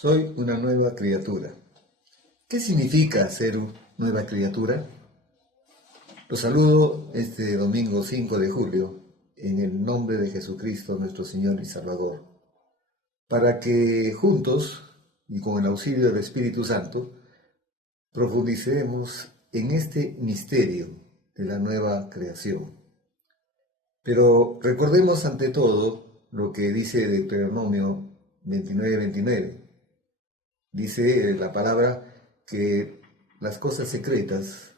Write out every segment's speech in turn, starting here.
Soy una nueva criatura. ¿Qué significa ser nueva criatura? Los saludo este domingo 5 de julio en el nombre de Jesucristo, nuestro Señor y Salvador, para que juntos y con el auxilio del Espíritu Santo profundicemos en este misterio de la nueva creación. Pero recordemos ante todo lo que dice Deuteronomio 29:29. Dice la palabra que las cosas secretas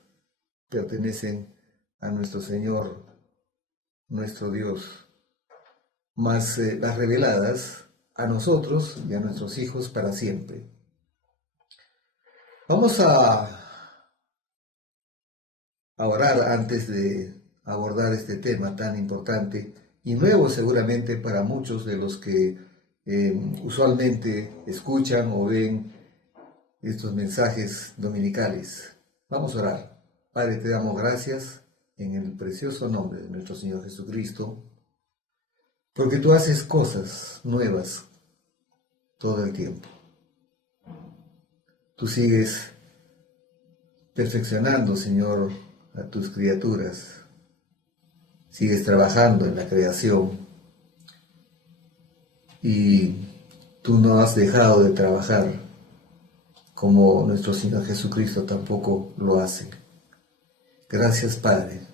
pertenecen a nuestro Señor, nuestro Dios, mas las reveladas a nosotros y a nuestros hijos para siempre. Vamos a orar antes de abordar este tema tan importante y nuevo seguramente para muchos de los que usualmente escuchan o ven estos mensajes dominicales. Vamos a orar. Padre, te damos gracias en el precioso nombre de nuestro Señor Jesucristo, porque tú haces cosas nuevas todo el tiempo. Tú sigues perfeccionando, Señor, a tus criaturas. Sigues trabajando en la creación y tú no has dejado de trabajar como nuestro Señor Jesucristo tampoco lo hace. Gracias, Padre,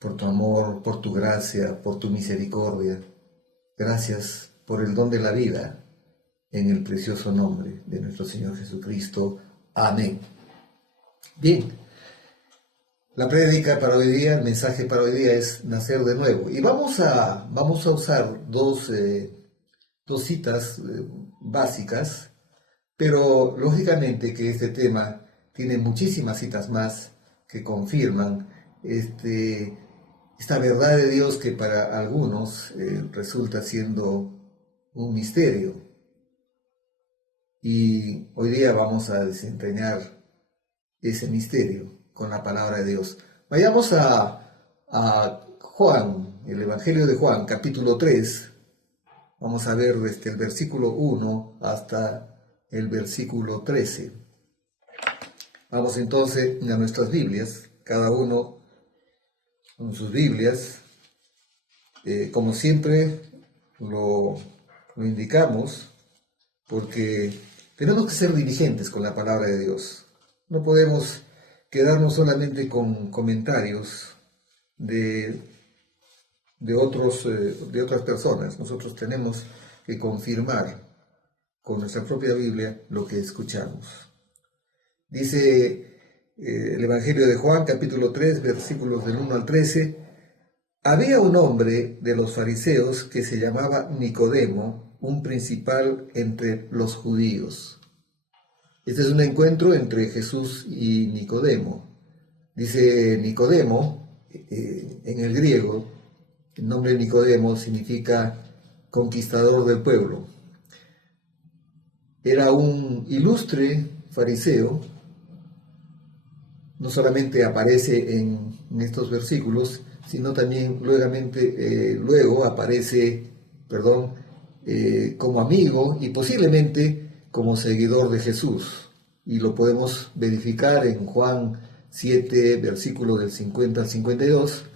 por tu amor, por tu gracia, por tu misericordia. Gracias por el don de la vida en el precioso nombre de nuestro Señor Jesucristo. Amén. Bien, la prédica para hoy día, el mensaje para hoy día es nacer de nuevo. Y vamos a usar dos citas básicas, pero lógicamente que este tema tiene muchísimas citas más que confirman esta verdad de Dios que para algunos resulta siendo un misterio. Y hoy día vamos a desentrañar ese misterio con la palabra de Dios. Vayamos a Juan, el Evangelio de Juan, capítulo 3. Vamos a ver desde el versículo 1 hasta el versículo 13. Vamos entonces a nuestras Biblias, cada uno con sus Biblias. Como siempre lo indicamos, porque tenemos que ser diligentes con la palabra de Dios. No podemos quedarnos solamente con comentarios de otras personas. Nosotros tenemos que confirmar con nuestra propia Biblia lo que escuchamos. Dice el Evangelio de Juan, capítulo 3, versículos del 1 al 13. Había un hombre de los fariseos que se llamaba Nicodemo, un principal entre los judíos. Este es un encuentro entre Jesús y Nicodemo. Dice Nicodemo, en el griego, el nombre Nicodemo significa conquistador del pueblo. Era un ilustre fariseo. No solamente aparece en estos versículos, sino también luego aparece como amigo y posiblemente como seguidor de Jesús. Y lo podemos verificar en Juan 7, versículos del 50 al 52,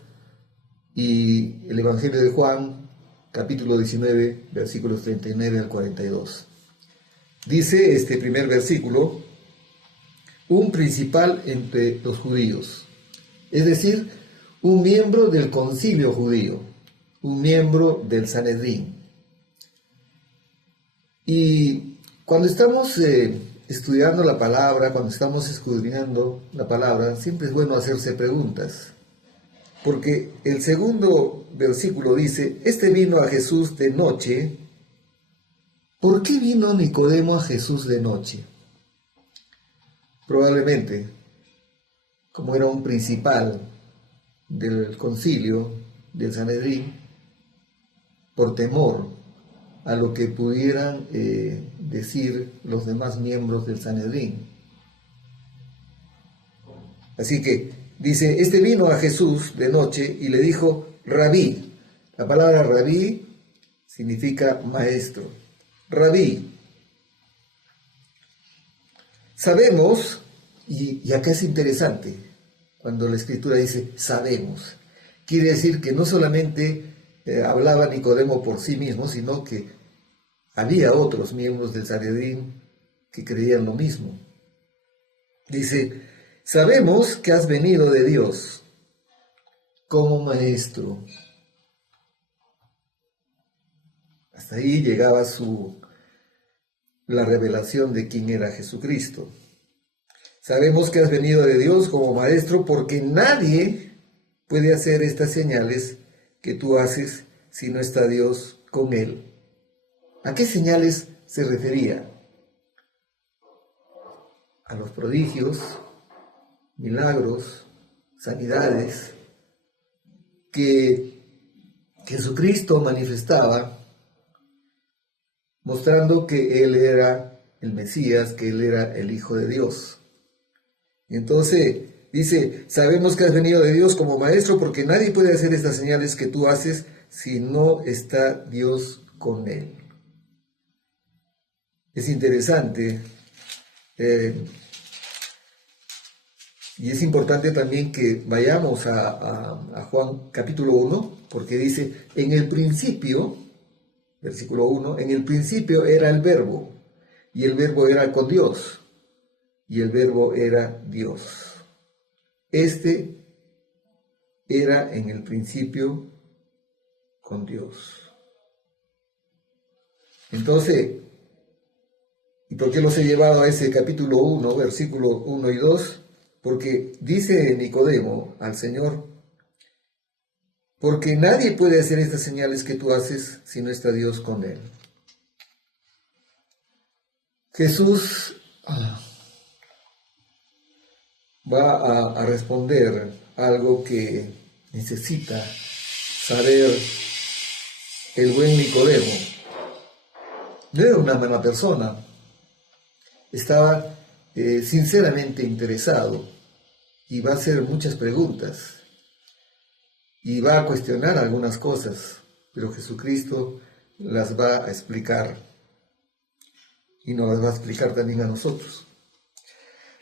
y el Evangelio de Juan, capítulo 19, versículos 39 al 42. Dice este primer versículo: un principal entre los judíos, es decir, un miembro del concilio judío, un miembro del Sanedrín. Y cuando estamos estudiando la palabra, cuando estamos escudriñando la palabra, siempre es bueno hacerse preguntas, porque el segundo versículo dice: este vino a Jesús de noche. ¿Por qué vino Nicodemo a Jesús de noche? Probablemente, como era un principal del concilio del Sanedrín, por temor a lo que pudieran decir los demás miembros del Sanedrín. Así que dice: este vino a Jesús de noche y le dijo Rabí. La palabra Rabí significa maestro. Rabí, Sabemos, y acá es interesante, cuando la Escritura dice sabemos, quiere decir que no solamente hablaba Nicodemo por sí mismo, sino que había otros miembros del Sanedrín que creían lo mismo. Dice, sabemos que has venido de Dios como maestro. Hasta ahí llegaba la revelación de quién era Jesucristo. Sabemos que has venido de Dios como maestro porque nadie puede hacer estas señales que tú haces si no está Dios con él. ¿A qué señales se refería? A los prodigios, milagros, sanidades que Jesucristo manifestaba, mostrando que Él era el Mesías, que Él era el Hijo de Dios. Entonces dice, sabemos que has venido de Dios como maestro porque nadie puede hacer estas señales que tú haces si no está Dios con Él. Es interesante y es importante también que vayamos a Juan capítulo 1, porque dice, en el principio, versículo 1, en el principio era el Verbo, y el Verbo era con Dios, y el Verbo era Dios. Este era en el principio con Dios. Entonces, ¿y por qué los he llevado a ese capítulo 1, versículo 1 y 2? Porque dice Nicodemo al Señor, porque nadie puede hacer estas señales que tú haces si no está Dios con él. Jesús va a responder algo que necesita saber el buen Nicodemo. No era una mala persona, estaba sinceramente interesado y va a hacer muchas preguntas y va a cuestionar algunas cosas, pero Jesucristo las va a explicar y nos las va a explicar también a nosotros.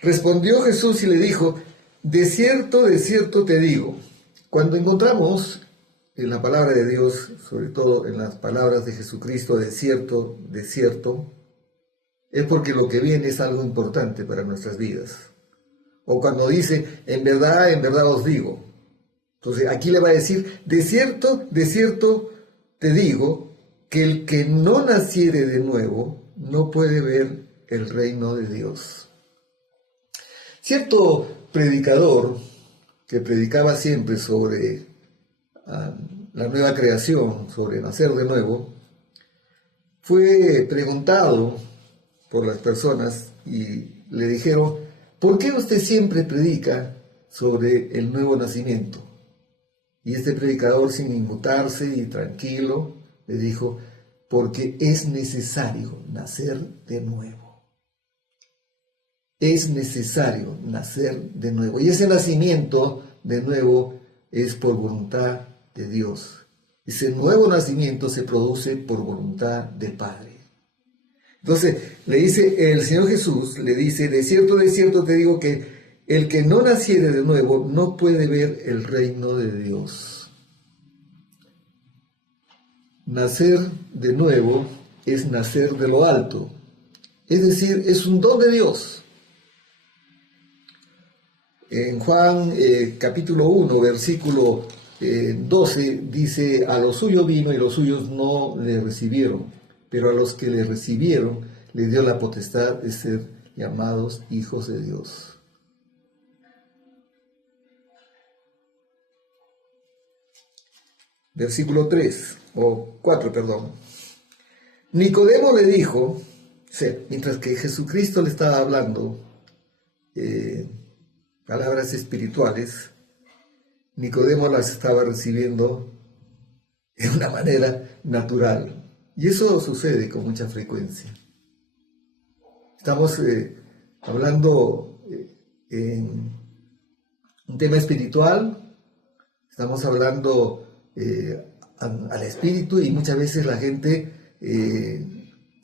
Respondió Jesús y le dijo, de cierto te digo. Cuando encontramos en la palabra de Dios, sobre todo en las palabras de Jesucristo, de cierto, es porque lo que viene es algo importante para nuestras vidas. O cuando dice, en verdad os digo. Entonces aquí le va a decir, de cierto te digo, que el que no naciere de nuevo no puede ver el reino de Dios. Cierto predicador que predicaba siempre sobre la nueva creación, sobre nacer de nuevo, fue preguntado por las personas y le dijeron, ¿por qué usted siempre predica sobre el nuevo nacimiento? Y este predicador, sin inmutarse y tranquilo, le dijo, porque es necesario nacer de nuevo. Es necesario nacer de nuevo. Y ese nacimiento de nuevo es por voluntad de Dios. Ese nuevo nacimiento se produce por voluntad del Padre. Entonces, le dice el Señor Jesús, le dice, de cierto te digo que el que no naciere de nuevo no puede ver el reino de Dios. Nacer de nuevo es nacer de lo alto. Es decir, es un don de Dios. En Juan capítulo 1, versículo 12, dice, a los suyos vino y los suyos no le recibieron, pero a los que le recibieron le dio la potestad de ser llamados hijos de Dios. Versículo 3, o 4, perdón. Nicodemo le dijo, mientras que Jesucristo le estaba hablando palabras espirituales, Nicodemo las estaba recibiendo de una manera natural. Y eso sucede con mucha frecuencia. Estamos hablando en un tema espiritual, estamos hablando al espíritu y muchas veces la gente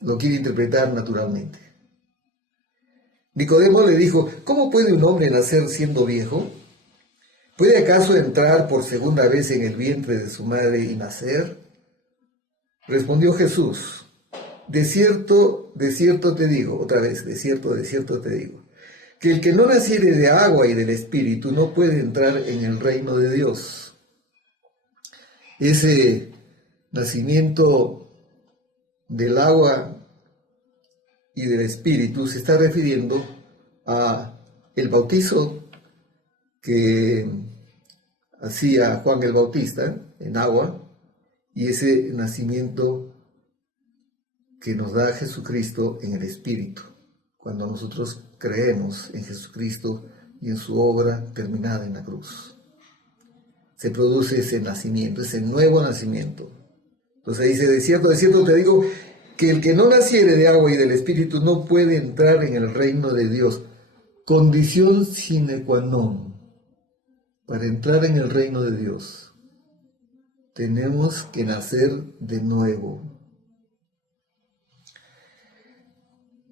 lo quiere interpretar naturalmente. Nicodemo le dijo, ¿cómo puede un hombre nacer siendo viejo? ¿Puede acaso entrar por segunda vez en el vientre de su madre y nacer? Respondió Jesús, de cierto te digo, otra vez, de cierto te digo, que el que no naciere de agua y del Espíritu no puede entrar en el reino de Dios. Ese nacimiento del agua y del Espíritu se está refiriendo a el bautizo que hacía Juan el Bautista en agua y ese nacimiento que nos da Jesucristo en el Espíritu, cuando nosotros creemos en Jesucristo y en su obra terminada en la cruz. Se produce ese nacimiento, ese nuevo nacimiento. Entonces dice, de cierto te digo, que el que no naciere de agua y del Espíritu no puede entrar en el reino de Dios. Condición sine qua non. Para entrar en el reino de Dios, tenemos que nacer de nuevo.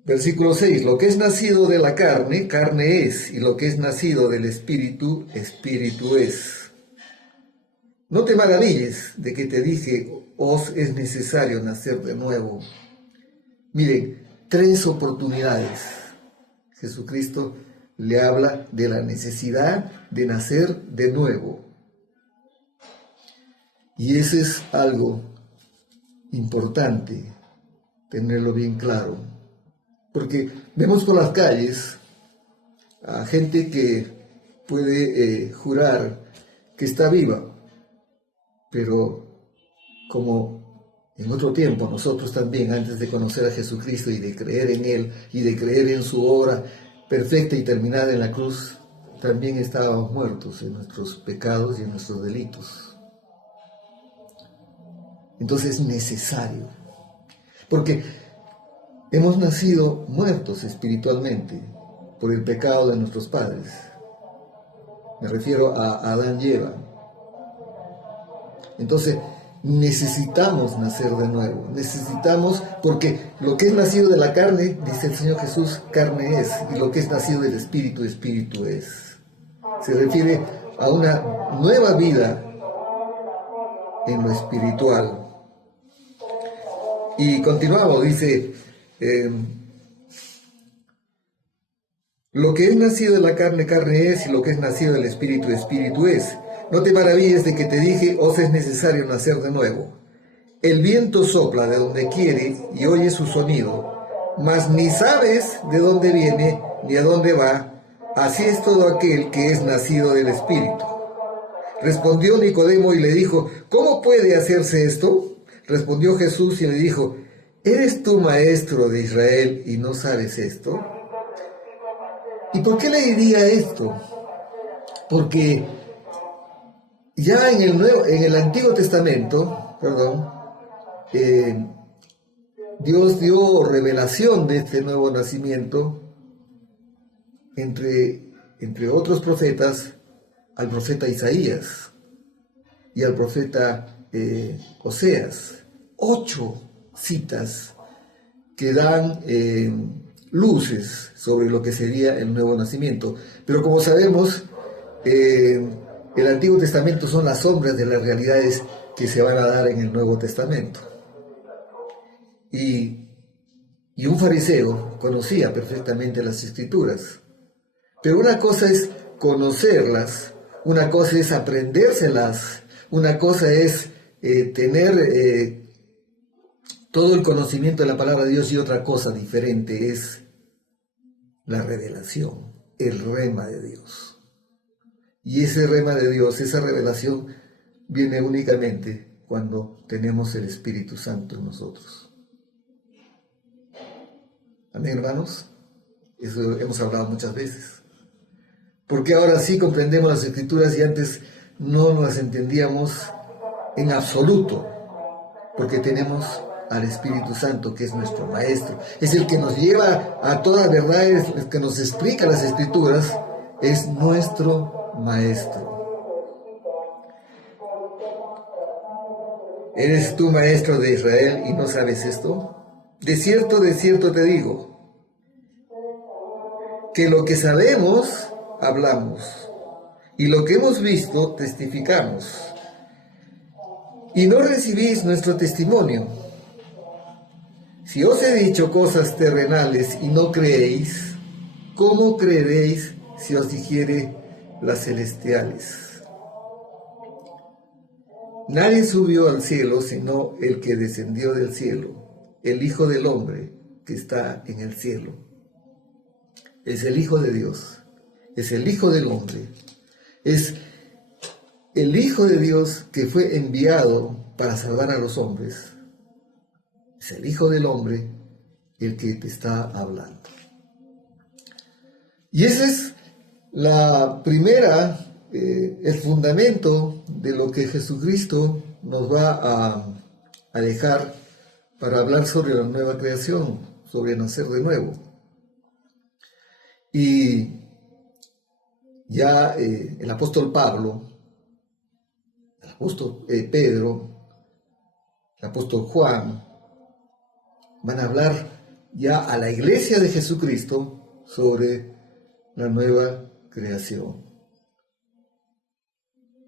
Versículo 6. Lo que es nacido de la carne, carne es, y lo que es nacido del Espíritu, Espíritu es. No te maravilles de que te dije, os es necesario nacer de nuevo. Miren, 3 oportunidades. Jesucristo le habla de la necesidad de nacer de nuevo. Y ese es algo importante, tenerlo bien claro. Porque vemos por las calles a gente que puede jurar que está viva, pero como en otro tiempo nosotros también, antes de conocer a Jesucristo y de creer en Él y de creer en su obra perfecta y terminada en la cruz, también estábamos muertos en nuestros pecados y en nuestros delitos. Entonces es necesario, porque hemos nacido muertos espiritualmente por el pecado de nuestros padres. Me refiero a Adán y Eva. Entonces necesitamos nacer de nuevo, necesitamos, porque lo que es nacido de la carne, dice el Señor Jesús, carne es, y lo que es nacido del Espíritu, Espíritu es. Se refiere a una nueva vida en lo espiritual. Y continuamos, dice, lo que es nacido de la carne, carne es, y lo que es nacido del Espíritu, Espíritu es. No te maravilles de que te dije, os es necesario nacer de nuevo. El viento sopla de donde quiere y oyes su sonido, mas ni sabes de dónde viene ni a dónde va. Así es todo aquel que es nacido del Espíritu. Respondió Nicodemo y le dijo, ¿cómo puede hacerse esto? Respondió Jesús y le dijo, ¿eres tú maestro de Israel y no sabes esto? ¿Y por qué le diría esto? Porque ya en el Antiguo Testamento, Dios dio revelación de este nuevo nacimiento entre otros profetas, al profeta Isaías y al profeta Oseas. 8 citas que dan luces sobre lo que sería el nuevo nacimiento. Pero como sabemos, el Antiguo Testamento son las sombras de las realidades que se van a dar en el Nuevo Testamento. Y un fariseo conocía perfectamente las Escrituras. Pero una cosa es conocerlas, una cosa es aprendérselas, una cosa es tener todo el conocimiento de la palabra de Dios, y otra cosa diferente es la revelación, el rema de Dios. Y ese rema de Dios, esa revelación, viene únicamente cuando tenemos el Espíritu Santo en nosotros. Amén, hermanos. Eso hemos hablado muchas veces. Porque ahora sí comprendemos las Escrituras y antes no las entendíamos en absoluto. Porque tenemos al Espíritu Santo, que es nuestro Maestro. Es el que nos lleva a todas las verdades, el que nos explica las Escrituras, es nuestro Maestro. ¿Eres tú maestro de Israel y no sabes esto? De cierto te digo, que lo que sabemos, hablamos, y lo que hemos visto, testificamos. Y no recibís nuestro testimonio. Si os he dicho cosas terrenales y no creéis, ¿cómo creeréis si os dijere las celestiales? Nadie subió al cielo sino el que descendió del cielo, el Hijo del Hombre que está en el cielo. Es el Hijo de Dios, es el Hijo del Hombre, es el Hijo de Dios que fue enviado para salvar a los hombres. Es el Hijo del Hombre el que te está hablando. Y ese es la primera, el fundamento de lo que Jesucristo nos va a dejar para hablar sobre la nueva creación, sobre nacer de nuevo. Y ya el apóstol Pablo, el apóstol Pedro, el apóstol Juan, van a hablar ya a la iglesia de Jesucristo sobre la nueva creación.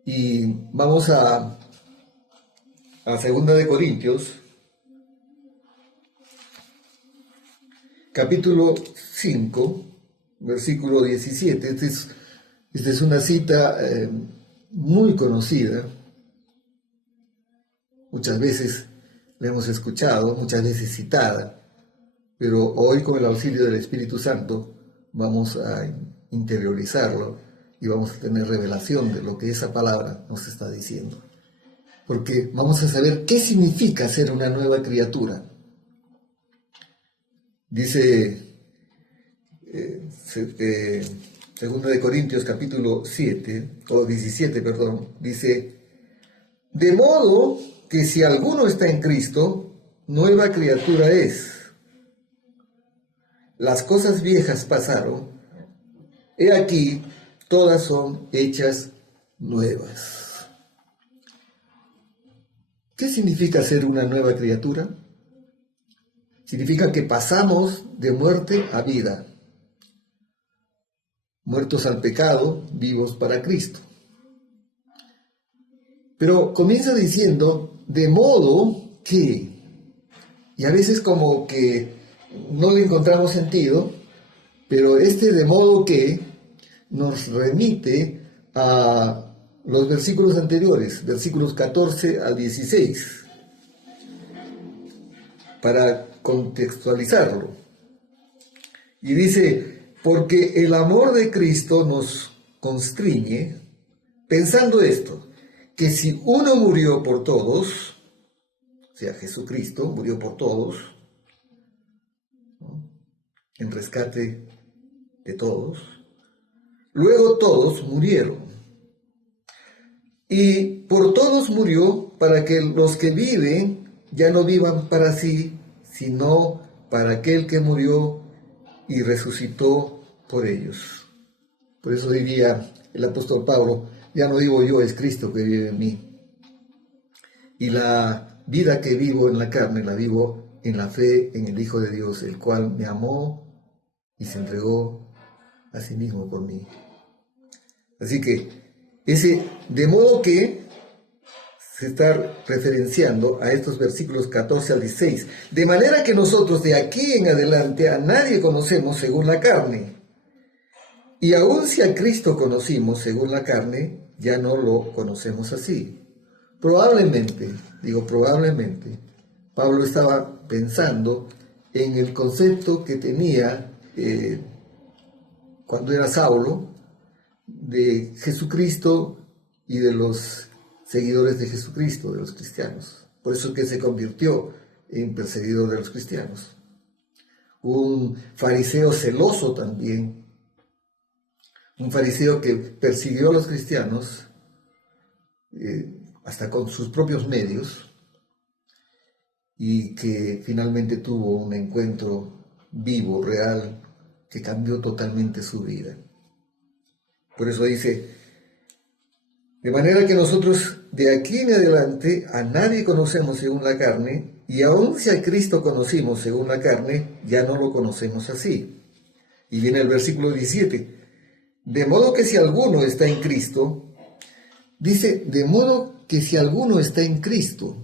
Y vamos a 2 de Corintios, capítulo 5, versículo 17. Esta es una cita muy conocida. Muchas veces la hemos escuchado, muchas veces citada, pero hoy con el auxilio del Espíritu Santo vamos a interiorizarlo y vamos a tener revelación de lo que esa palabra nos está diciendo. Porque vamos a saber qué significa ser una nueva criatura. Dice 2 de Corintios capítulo 17, dice: de modo que si alguno está en Cristo, nueva criatura es. Las cosas viejas pasaron, he aquí, todas son hechas nuevas. ¿Qué significa ser una nueva criatura? Significa que pasamos de muerte a vida, muertos al pecado, vivos para Cristo. Pero comienza diciendo, de modo que, y a veces como que no le encontramos sentido, pero de modo que nos remite a los versículos anteriores, versículos 14 al 16, para contextualizarlo. Y dice, porque el amor de Cristo nos constriñe, pensando esto, que si uno murió por todos, o sea, Jesucristo murió por todos, ¿no?, en rescate de todos, luego todos murieron. Y por todos murió para que los que viven ya no vivan para sí, sino para aquel que murió y resucitó por ellos. Por eso diría el apóstol Pablo, ya no vivo yo, es Cristo que vive en mí. Y la vida que vivo en la carne, la vivo en la fe en el Hijo de Dios, el cual me amó y se entregó a sí mismo por mí. Así que de modo que se está referenciando a estos versículos 14 al 16. De manera que nosotros de aquí en adelante a nadie conocemos según la carne. Y aun si a Cristo conocimos según la carne, ya no lo conocemos así. Probablemente, Pablo estaba pensando en el concepto que tenía cuando era Saulo, de Jesucristo y de los seguidores de Jesucristo, de los cristianos. Por eso que se convirtió en perseguidor de los cristianos. Un fariseo celoso también, un fariseo que persiguió a los cristianos hasta con sus propios medios y que finalmente tuvo un encuentro vivo, real, que cambió totalmente su vida. Por eso dice, de manera que nosotros de aquí en adelante a nadie conocemos según la carne, y aun si a Cristo conocimos según la carne, ya no lo conocemos así. Y viene el versículo 17. De modo que si alguno está en Cristo, dice, de modo que si alguno está en Cristo,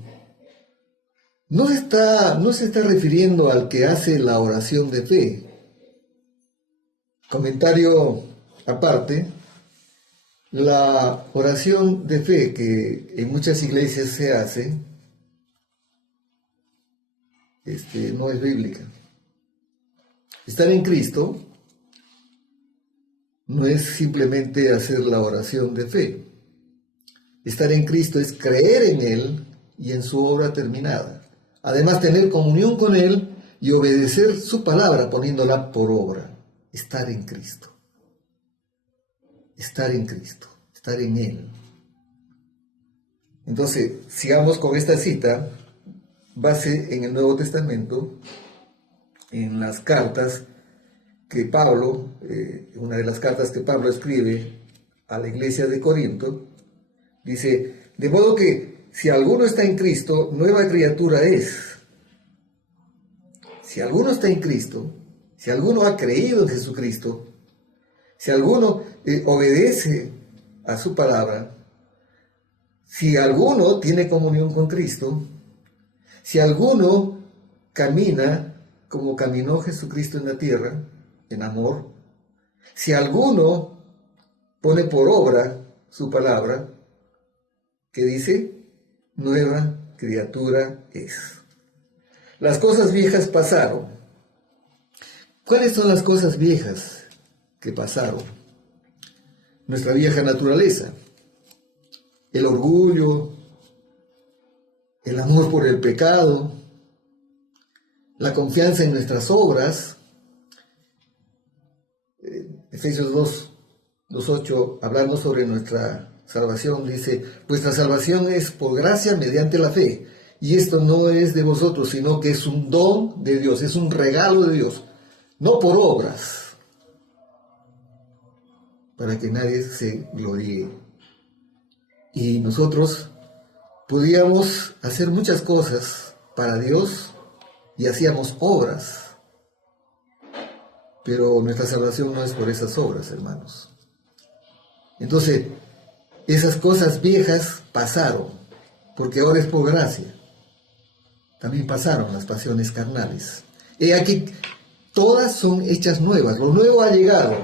no se está refiriendo al que hace la oración de fe. Comentario aparte, la oración de fe que en muchas iglesias se hace, no es bíblica. Estar en Cristo no es simplemente hacer la oración de fe. Estar en Cristo es creer en Él y en su obra terminada. Además, tener comunión con Él y obedecer su palabra poniéndola por obra. Estar en Cristo. Estar en Cristo. Estar en Él. Entonces, sigamos con esta cita, base en el Nuevo Testamento, en las cartas que Pablo, una de las cartas que Pablo escribe a la iglesia de Corinto, dice, de modo que si alguno está en Cristo, nueva criatura es. Si alguno está en Cristo, si alguno ha creído en Jesucristo, si alguno obedece a su palabra, si alguno tiene comunión con Cristo, si alguno camina como caminó Jesucristo en la tierra, en amor, si alguno pone por obra su palabra, que dice, nueva criatura es. Las cosas viejas pasaron. ¿Cuáles son las cosas viejas que pasaron? Nuestra vieja naturaleza, el orgullo, el amor por el pecado, la confianza en nuestras obras. Efesios 2:8, hablando sobre nuestra salvación, dice, vuestra salvación es por gracia mediante la fe, y esto no es de vosotros, sino que es un don de Dios, es un regalo de Dios, no por obras, para que nadie se gloríe. Y nosotros podíamos hacer muchas cosas para Dios y hacíamos obras, pero nuestra salvación no es por esas obras, hermanos. Entonces, esas cosas viejas pasaron, porque ahora es por gracia. También pasaron las pasiones carnales. He aquí, todas son hechas nuevas, lo nuevo ha llegado.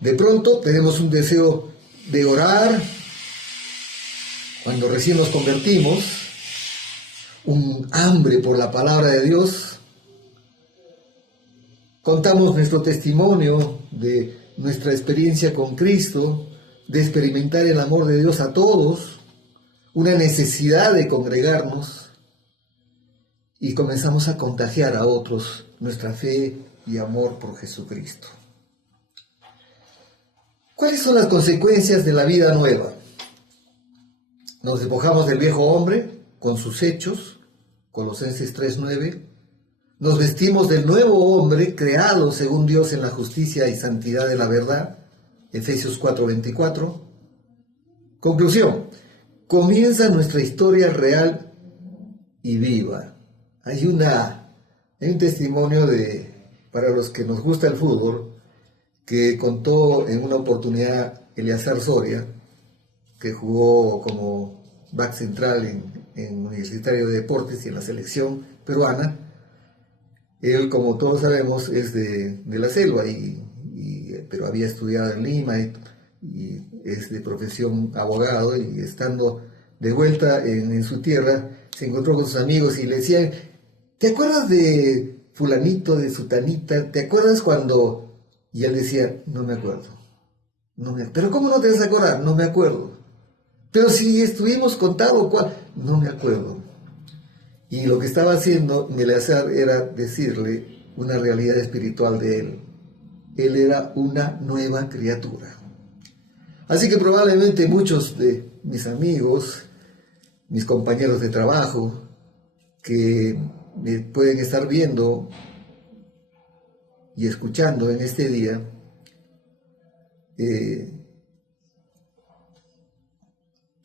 De pronto tenemos un deseo de orar, cuando recién nos convertimos, un hambre por la palabra de Dios. Contamos nuestro testimonio de nuestra experiencia con Cristo, de experimentar el amor de Dios a todos, una necesidad de congregarnos, y comenzamos a contagiar a otros nuestra fe y amor por Jesucristo. ¿Cuáles son las consecuencias de la vida nueva? Nos despojamos del viejo hombre con sus hechos, Colosenses 3:9. Nos vestimos del nuevo hombre creado según Dios en la justicia y santidad de la verdad, Efesios 4:24. Conclusión, comienza nuestra historia real y viva. Hay un testimonio para los que nos gusta el fútbol, que contó en una oportunidad Eleazar Soria, que jugó como back central en Universitario de Deportes y en la selección peruana. Él, como todos sabemos, es de la selva, pero había estudiado en Lima y es de profesión abogado, y estando de vuelta en su tierra, se encontró con sus amigos y le decían, ¿te acuerdas de fulanito, de sutanita? ¿Te acuerdas cuando...? Y él decía, no me acuerdo. ¿Pero cómo no te vas a acordar? No me acuerdo. Pero si estuvimos contando, ¿cuál? No me acuerdo. Y lo que estaba haciendo Eleazar era decirle una realidad espiritual de él. Él era una nueva criatura. Así que probablemente muchos de mis amigos, mis compañeros de trabajo, que me pueden estar viendo y escuchando en este día,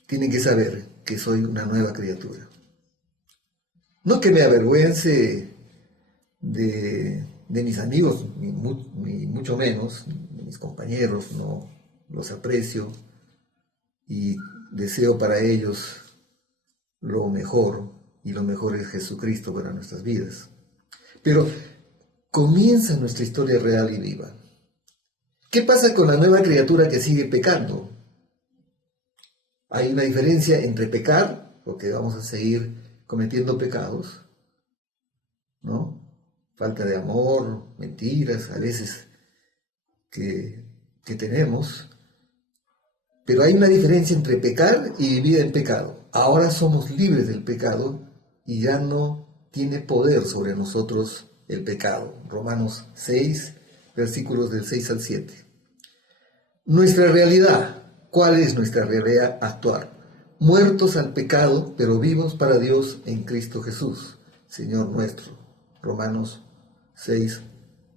tienen que saber que soy una nueva criatura. No que me avergüence de de mis amigos, ni mucho menos, de mis compañeros, no los aprecio y deseo para ellos lo mejor, y lo mejor es Jesucristo para nuestras vidas. Pero comienza nuestra historia real y viva. ¿Qué pasa con la nueva criatura que sigue pecando? Hay una diferencia entre pecar, porque vamos a seguir cometiendo pecados, ¿no? Falta de amor, mentiras, a veces que tenemos. Pero hay una diferencia entre pecar y vivir en pecado. Ahora somos libres del pecado y ya no tiene poder sobre nosotros el pecado. Romanos 6, versículos del 6 al 7. Nuestra realidad. ¿Cuál es nuestra realidad actual? Muertos al pecado, pero vivos para Dios en Cristo Jesús, Señor nuestro. Romanos 6,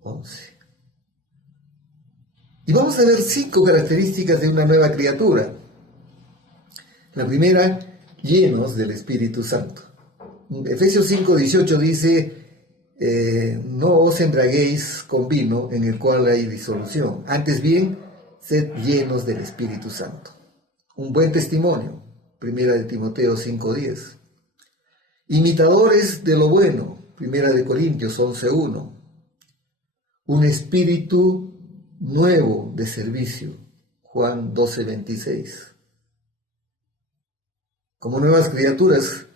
11. Y vamos a ver 5 características de una nueva criatura. La primera, llenos del Espíritu Santo. Efesios 5, 18 dice, no os embriaguéis con vino en el cual hay disolución, antes bien, sed llenos del Espíritu Santo. Un buen testimonio, primera de Timoteo 5, 10. Imitadores de lo bueno, primera de Corintios 11, 1. Un espíritu nuevo de servicio, Juan 12, 26. Como nuevas criaturas,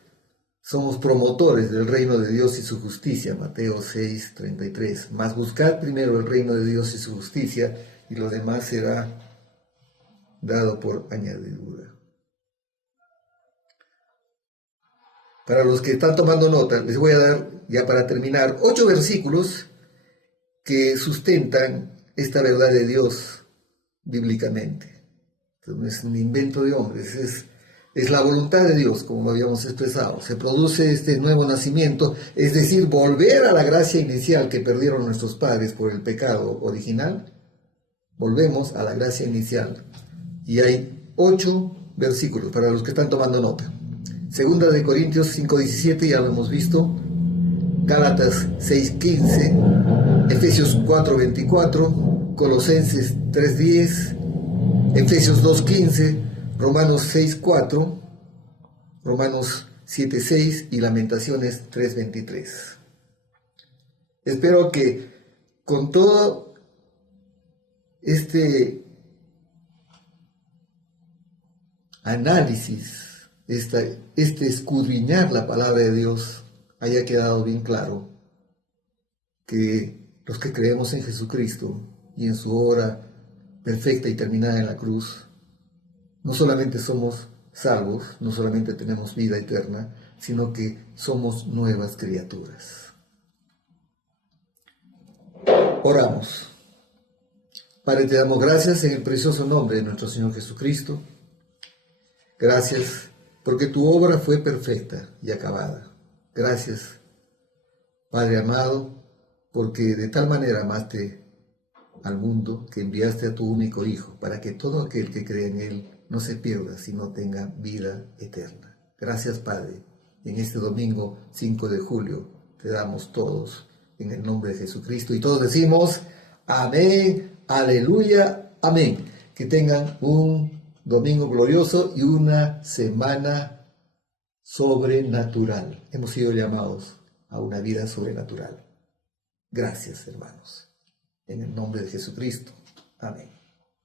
somos promotores del reino de Dios y su justicia, Mateo 6, 33. Mas buscad primero el reino de Dios y su justicia, y lo demás será dado por añadidura. Para los que están tomando nota, les voy a dar, ya para terminar, 8 versículos que sustentan esta verdad de Dios bíblicamente. Entonces, no es un invento de hombres, es la voluntad de Dios, como lo habíamos expresado. Se produce este nuevo nacimiento, es decir, volver a la gracia inicial que perdieron nuestros padres por el pecado original. Volvemos a la gracia inicial. Y hay 8 versículos para los que están tomando nota. Segunda de Corintios 5:17, ya lo hemos visto. Gálatas 6:15, Efesios 4:24, Colosenses 3:10, Efesios 2:15, Romanos 6:4, Romanos 7:6 y Lamentaciones 3:23. Espero que con todo este análisis, este escudriñar la palabra de Dios, haya quedado bien claro que los que creemos en Jesucristo y en su obra perfecta y terminada en la cruz, no solamente somos salvos, no solamente tenemos vida eterna, sino que somos nuevas criaturas. Oramos. Padre, te damos gracias en el precioso nombre de nuestro Señor Jesucristo. Gracias porque tu obra fue perfecta y acabada. Gracias, Padre amado, porque de tal manera amaste al mundo que enviaste a tu único Hijo, para que todo aquel que cree en Él no se pierda, sino tenga vida eterna. Gracias, Padre. En este domingo 5 de julio te damos todos en el nombre de Jesucristo. Y todos decimos, amén, aleluya, amén. Que tengan un domingo glorioso y una semana sobrenatural. Hemos sido llamados a una vida sobrenatural. Gracias, hermanos. En el nombre de Jesucristo. Amén.